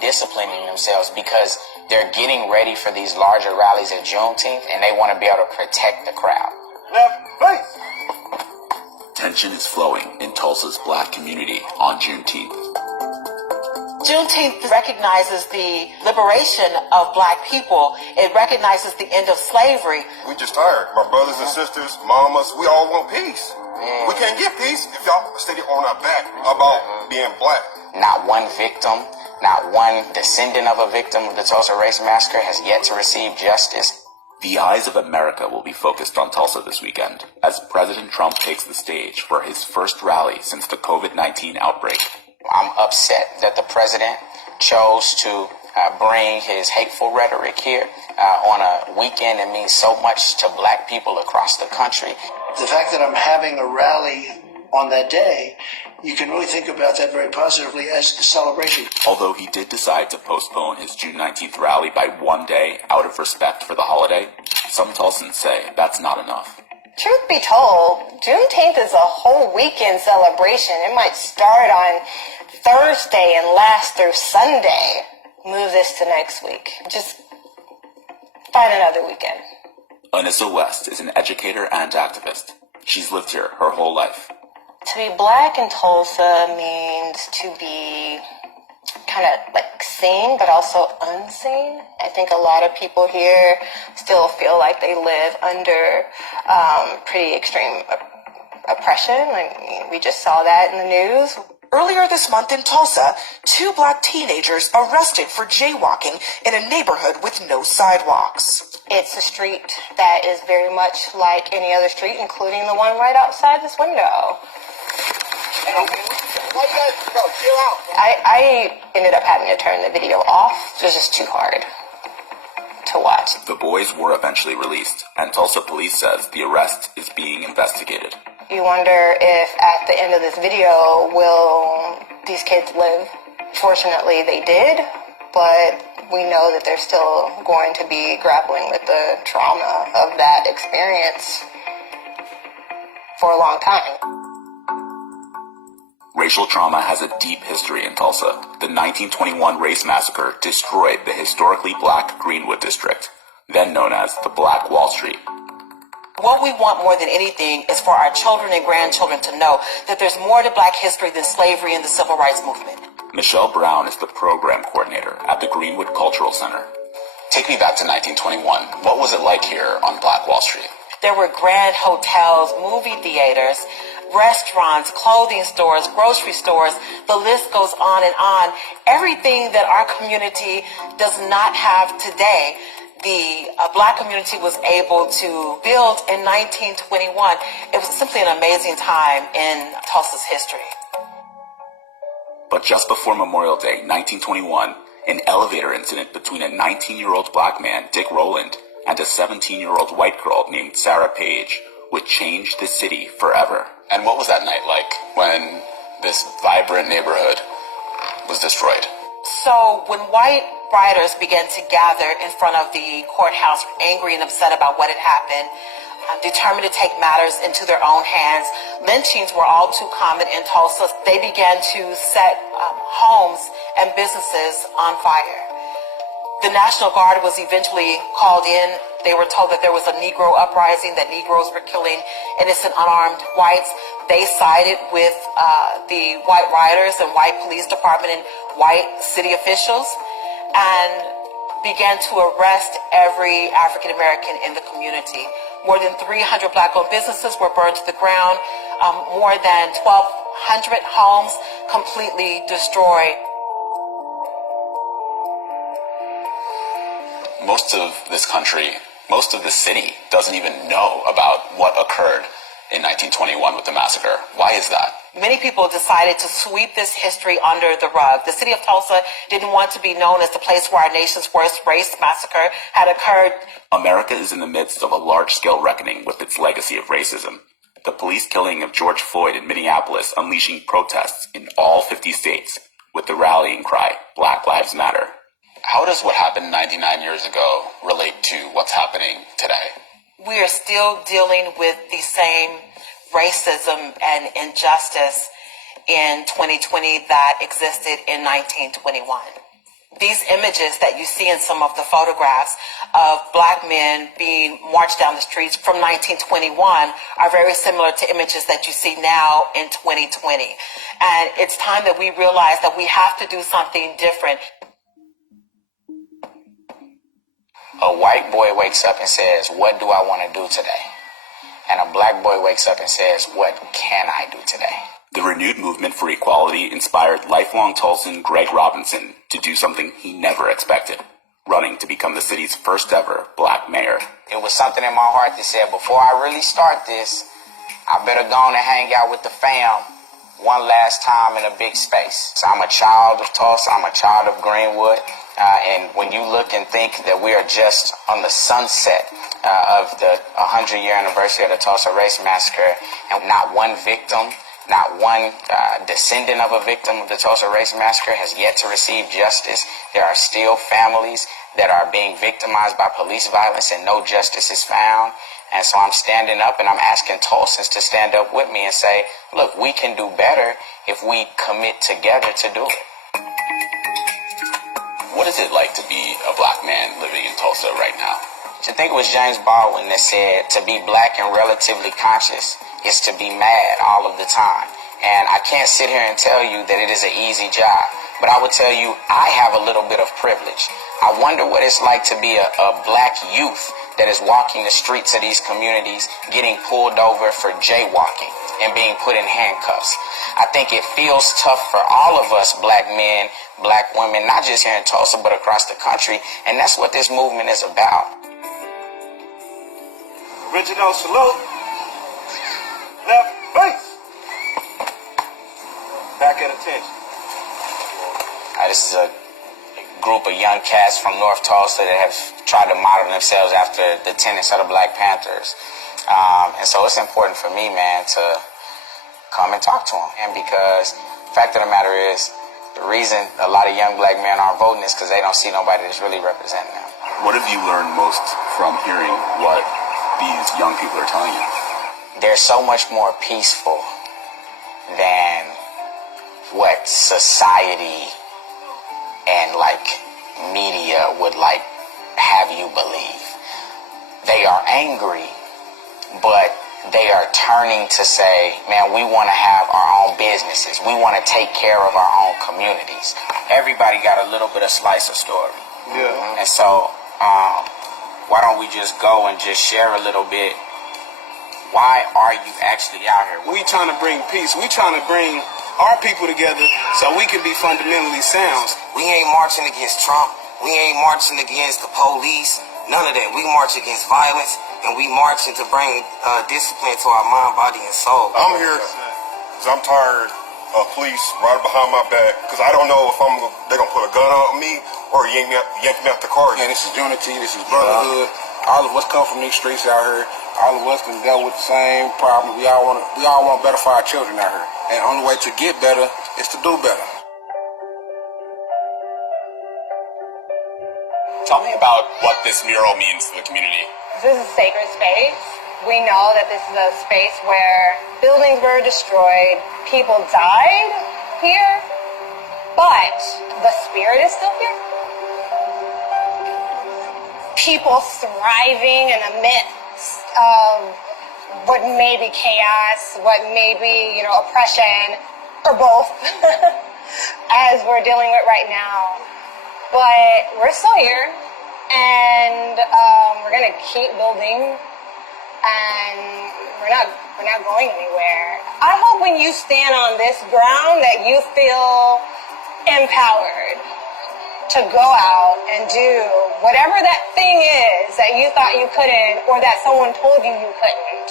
disciplining themselves because they're getting ready for these larger rallies at Juneteenth and they want to be able to protect the crowd. Left face! Tension is flowing in Tulsa's black community on Juneteenth. Juneteenth recognizes the liberation of black people. It recognizes the end of slavery. We just tired. My brothers and sisters, mamas, we all want peace. We can't get peace if y'all steady on our back about being black. Not one victim, not one descendant of a victim of the Tulsa Race Massacre has yet to receive justice. The eyes of America will be focused on Tulsa this weekend as President Trump takes the stage for his first rally since the COVID-19 outbreak. I'm upset that the president chose to bring his hateful rhetoric here on a weekend that means so much to black people across the country. The fact that I'm having a rally on that day, you can really think about that very positively as a celebration. Although he did decide to postpone his June 19th rally by one day out of respect for the holiday, some Tulsans say that's not enough. Truth be told, Juneteenth is a whole weekend celebration. It might start on Thursday and last through Sunday. Move this to next week. Just find another weekend. Anissa West is an educator and activist. She's lived here her whole life. To be black in Tulsa means to be kind of like seen, but also unseen. I think a lot of people here still feel like they live under pretty extreme oppression. Like, we just saw that in the news. Earlier this month in Tulsa, 2 black teenagers arrested for jaywalking in a neighborhood with no sidewalks. It's a street that is very much like any other street, including the one right outside this window. I ended up having to turn the video off. It was just too hard to watch. The boys were eventually released, and Tulsa police says the arrest is being investigated. You wonder if at the end of this video, will these kids live? Fortunately, they did, but we know that they're still going to be grappling with the trauma of that experience for a long time. Racial trauma has a deep history in Tulsa. The 1921 race massacre destroyed the historically black Greenwood district, then known as the Black Wall Street. What we want more than anything is for our children and grandchildren to know that there's more to black history than slavery and the civil rights movement. Michelle Brown is the program coordinator at the Greenwood Cultural Center. Take me back to 1921. What was it like here on Black Wall Street? There were grand hotels, movie theaters, restaurants, clothing stores, grocery stores. The list goes on and on. Everything that our community does not have today, the black community was able to build in 1921. It was simply an amazing time in Tulsa's history. But just before Memorial Day, 1921, an elevator incident between a 19-year-old black man, Dick Rowland, and a 17-year-old white girl named Sarah Page would change the city forever. And what was that night like when this vibrant neighborhood was destroyed? So when white rioters began to gather in front of the courthouse, angry and upset about what had happened, determined to take matters into their own hands, lynchings were all too common in Tulsa. They began to set homes and businesses on fire. The National Guard was eventually called in. They were told that there was a Negro uprising, that Negroes were killing innocent unarmed whites. They sided with the white rioters and white police department and white city officials and began to arrest every African American in the community. More than 300 black-owned businesses were burned to the ground. More than 1,200 homes completely destroyed. Most of this country, most of the city doesn't even know about what occurred in 1921 with the massacre. Why is that? Many people decided to sweep this history under the rug. The city of Tulsa didn't want to be known as the place where our nation's worst race massacre had occurred. America is in the midst of a large-scale reckoning with its legacy of racism. The police killing of George Floyd in Minneapolis unleashing protests in all 50 states with the rallying cry, Black Lives Matter. How does what happened 99 years ago relate to what's happening today? We are still dealing with the same racism and injustice in 2020 that existed in 1921. These images that you see in some of the photographs of black men being marched down the streets from 1921 are very similar to images that you see now in 2020. And it's time that we realize that we have to do something different. A white boy wakes up and says, what do I want to do today? And a black boy wakes up and says, what can I do today? The renewed movement for equality inspired lifelong Tulsan Greg Robinson to do something he never expected, running to become the city's first ever black mayor. It was something in my heart that said, before I really start this, I better go on and hang out with the fam one last time in a big space. So I'm a child of Tulsa. I'm a child of Greenwood. And when you look and think that we are just on the sunset of the 100-year anniversary of the Tulsa Race Massacre, and not one victim, not one descendant of a victim of the Tulsa Race Massacre has yet to receive justice. There are still families that are being victimized by police violence and no justice is found. And so I'm standing up and I'm asking Tulsans to stand up with me and say, look, we can do better if we commit together to do it. What is it like to be a black man living in Tulsa right now? I think it was James Baldwin that said to be black and relatively conscious is to be mad all of the time. And I can't sit here and tell you that it is an easy job, but I would tell you I have a little bit of privilege. I wonder what it's like to be a black youth that is walking the streets of these communities, getting pulled over for jaywalking and being put in handcuffs. I think it feels tough for all of us black men, black women, not just here in Tulsa, but across the country. And that's what this movement is about. Original salute. Left face. Back at attention. This is a group of young cats from North Tulsa that have tried to model themselves after the tenets of the Black Panthers. And so it's important for me, man, to come and talk to them. And because the fact of the matter is, the reason a lot of young black men aren't voting is because they don't see nobody that's really representing them. What have you learned most from hearing what these young people are telling you? They're so much more peaceful than what society and media would have you believe. They are angry, but they are turning to say, man, we want to have our own businesses. We want to take care of our own communities. Everybody got a little bit of slice of story. Yeah. And so why don't we just go and just share a little bit? Why are you actually out here? We trying to bring peace. We trying to bring our people together so we can be fundamentally sound. We ain't marching against Trump. We ain't marching against the police. None of that. We march against violence, and we marching to bring discipline to our mind, body, and soul. I'm here because I'm tired of police right behind my back because I don't know if they're going to put a gun on me or yank me out the car. And this is unity. This is brotherhood. All of us come from these streets out here. All of us can deal with the same problem. We all want better for our children out here. And the only way to get better is to do better. Tell me about what this mural means to the community. This is a sacred space. We know that this is a space where buildings were destroyed, people died here, but the spirit is still here. People thriving in the midst of what may be chaos, what may be, oppression, or both, as we're dealing with right now. But we're still here, and we're gonna keep building, and we're not going anywhere. I hope when you stand on this ground that you feel empowered to go out and do whatever that thing is that you thought you couldn't, or that someone told you you couldn't.